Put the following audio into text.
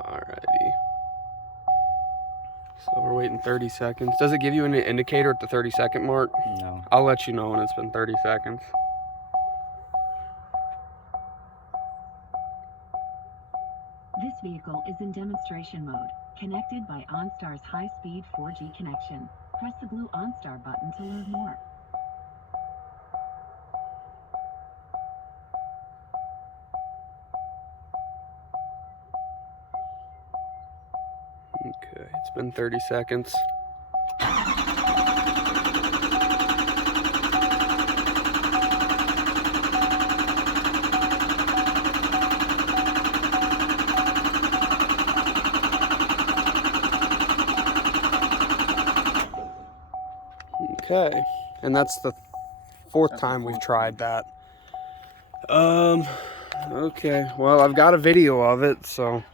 Alrighty. So we're waiting 30 seconds. Does it give you an indicator at the 30-second mark? No. I'll let you know when it's been 30 seconds. This vehicle is in demonstration mode, connected by OnStar's high-speed 4G connection. Press the blue OnStar button to learn more. Okay, it's been 30 seconds. Okay, and that's the fourth time we've tried that. Okay, well, I've got a video of it, so